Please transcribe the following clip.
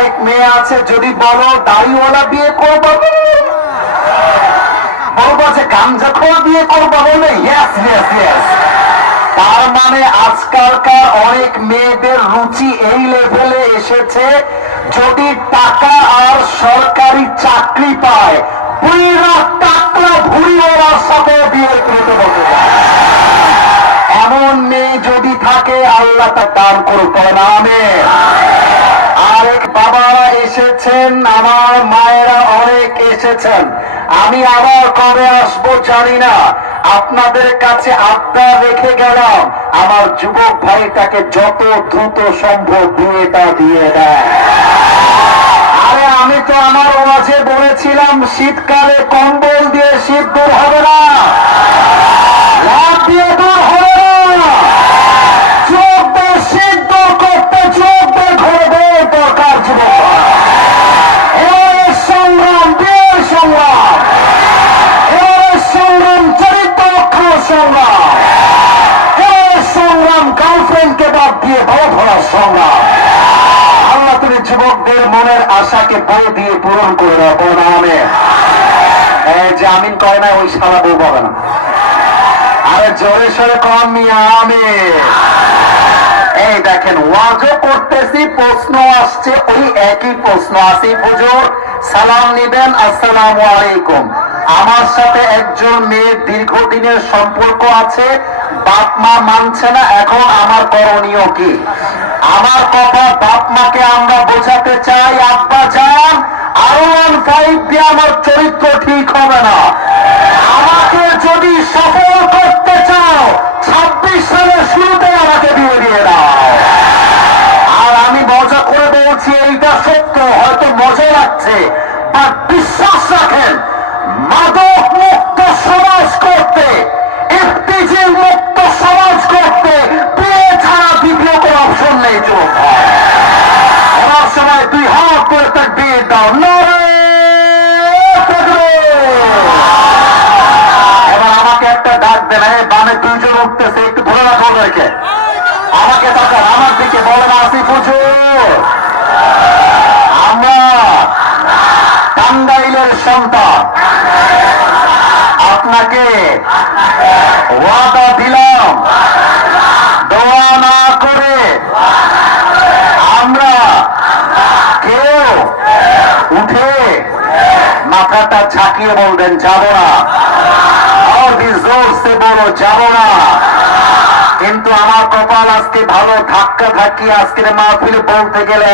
আরেক মেয়ে আছে, যদি বলো দাড়িওয়ালা বিয়ে করবো, বলবো যে গাঞ্জাখোর বিয়ে করবো, বলবে ইয়েস ইয়েস ইয়েস। তার মানে আজকালকার অনেক মেয়েদের রুচি এই লেভেলে এসেছে, যদি টাকা আর সরকারি চাকরি পায়, বুড়িরা টাকলা ভুড়িওয়ালার সাথে বিয়ে করতে বলতে পারে। এমন মেয়ে যদি থাকে আল্লাহ তা দান করুক না। আমিন। আরেক বাবারা এসেছেন, আমার মায়েরা অনেক এসেছেন, আমি আবার কবে আসবো জানি না। আপনাদের কাছে আবদার রেখে গেলাম, আমার যুবক ভাইটাকে যত দ্রুত সম্ভব বিয়েটা দিয়ে দেয়। আরে আমি তো আমার ওয়াজে বলেছিলাম শীতকালে কম্বল দিয়ে শীত দূর হবে না, লাভ দিয়ে দূর হবে না। চোখ দিয়ে শীত দূর করতে চোখ দিয়ে ঘুরবে দরকার যুবক। এর সংগ্রাম, বিয়ের সংগ্রাম, এর সংগ্রাম চরিত্র রক্ষার সংগ্রাম, এর সংগ্রাম গার্লফ্রেন্ডকে বাদ দিয়ে বড় ধরার সংগ্রাম। আল্লাহ তুমি যুবকদের মনের আশাকে বউ দিয়ে পূরণ করে রাখো না। আমিন। যে আমিন করে না ওই শালা বউ পাবে না। আরে জোরে সরে কম মিয়া আমিন। এই দেখেন ওয়াজও করতেছি, প্রশ্ন আসছে, ওই একই প্রশ্ন। আসি হুজুর সালাম নিবেন, আসসালামু আলাইকুম। আমার সাথে একজন মেয়ের দীর্ঘদিনের সম্পর্ক আছে, বাপ মা মানছে না, এখন আমার করণীয় কি? আমার কথা বাপ মাকে আমরা বোঝাতে চাই, আব্বা যান R15 দিয়ে আমার চরিত্র ঠিক হবে না। আমাকে যদি সফল করতে চাও 26 সালের শুরুতে আমাকে বিয়ে দিয়ে দাও। আর আমি মজা করে বলছি, এইটা সত্য, হয়তো মজা লাগছে, আর বিশ্বাস রাখেন মাদক মুক্ত সমাজ করতে, ইফতিজির মুক্ত সমাজ করতে বিয়ে ছাড়া দ্বিতীয় কোনো অপশন নেই। যুবক আমার সময় দুই হাত করে তার বিয়ে দাও। এবার আমাকে একটা ডাক দেন, বামে দুইজন উঠতেছে, একটু ধরে রাখো ওদেরকে। আমাকে তাকান, আমার দিকে বলেন, আসিফ হুজুর আমরা টাঙ্গাইলের সন্তান, আপনাকে ওয়াদা দিলাম দোয়া না করে আমরা কেউ উঠে মাথাটা ঝাঁকিয়ে বলবেন যাব না, আর জোর সে বলো যাব না। কিন্তু আমার কপাল আজকে ভালো, ধাক্কা ধাক্কি আজকের মাহফিলে বলতে গেলে